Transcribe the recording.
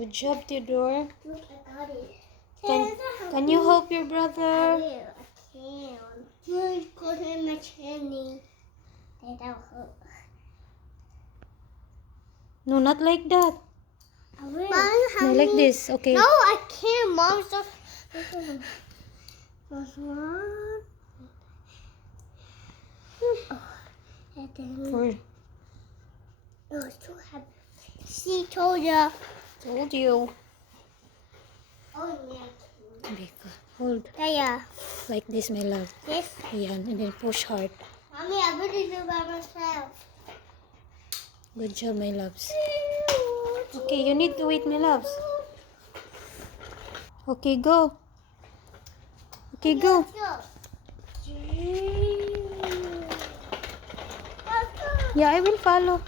Good job, Theodore. Look, I got it. Can you help your brother? I can. Good, put in my chimney. That'll hurt. No, not like that. I will. No, like this. Okay. No, I can't, Mom. Stop. That's one. And then, For oh, it's too heavy. See, told ya. told you. Oh, yeah. Bika. Hold Yeah. like this, my love. This. Ayan, and then push hard. Mommy, I would do it by myself. Good job, my loves. Okay, you need to wait, my loves. Okay, go. Okay, go. Let's go. Yeah, I will follow.